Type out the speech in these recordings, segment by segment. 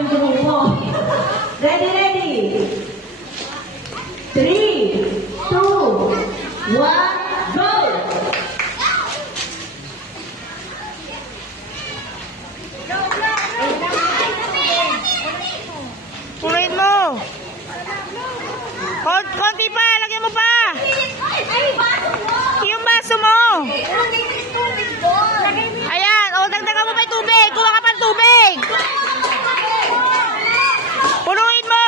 yung grupo. Ready, ready. 3, 2, 1, go! Punuin mo. Konti pa, lagyan mo pa. Yung baso mo. Ayan, o dagdagan mo pa yung tubig. Kuha ka pa ng tubig. Punuin mo.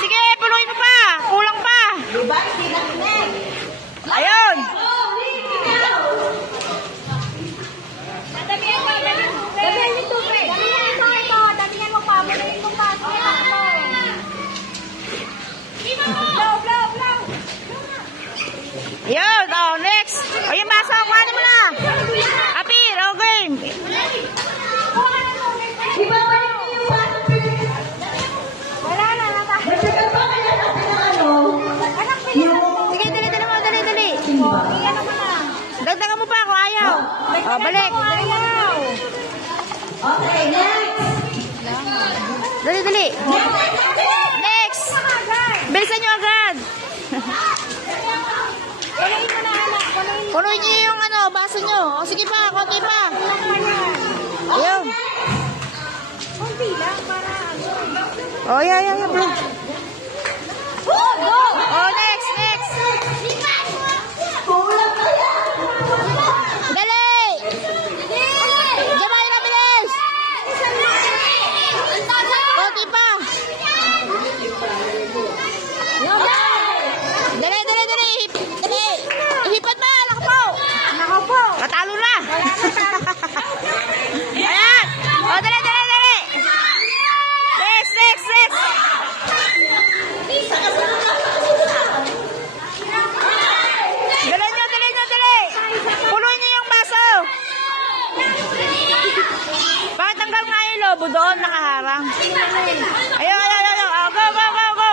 Sige, punuin mo pa. Kulang pa. Ayun. Ayun, oh, next. O, yung baso, kuhanin mo na. Apir, okay. Ibabalik mo yung baso. Wala na. Matagal pa kaya natin na ano? Sige, dali mo, dali. Iyan mo na. Dagdagan mo pa kung ayaw. O, balik. Okay, next. Dali. Next. Bilisan nyo agad. Punuin nyo yung ano, baso nyo. O, sige pa, konti pa. Ayun. Kunti lang para ano. O, yeah, bro. O, next. Kulang ka yan. Dali. Jamay na bilis. Konti pa. Dali. Ihipat mo, Nako po. katalo na. Ayan. O, dali. Next. Dali. Punuin niyo yung baso. Bakit tanggal nga yung lobo doon? Nakaharang. Ayun. O, go.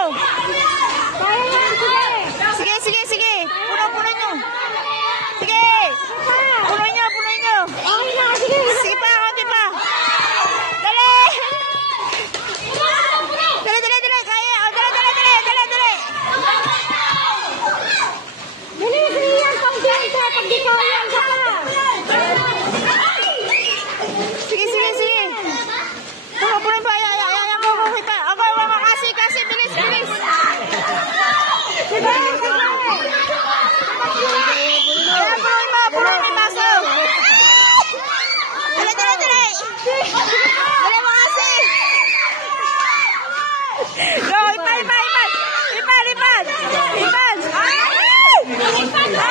Sige. Punuin nyo. Sige. Punuin nyo. Okay na, sige. Sige pa, konti pa. Dali. Kaya. O, dali. Dali yan. Pag di ko yan ka pa. Sige. Punuin pa. Ayan, go pa. O, go. Kasi, bilis. Diba? Ayan, punuin mo, baso. Dali. Dali mo kasi. Go, ipad.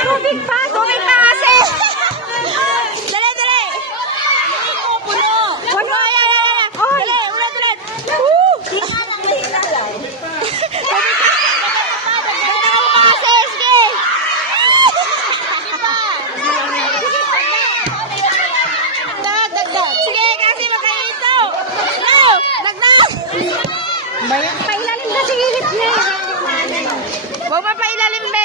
Tubig pa kasi. Dali. Puno. Dali, ulit. Sige, kasi magkaito. Dagdag. Pailalim na sa gilid niya. Huwag mapailalim, be.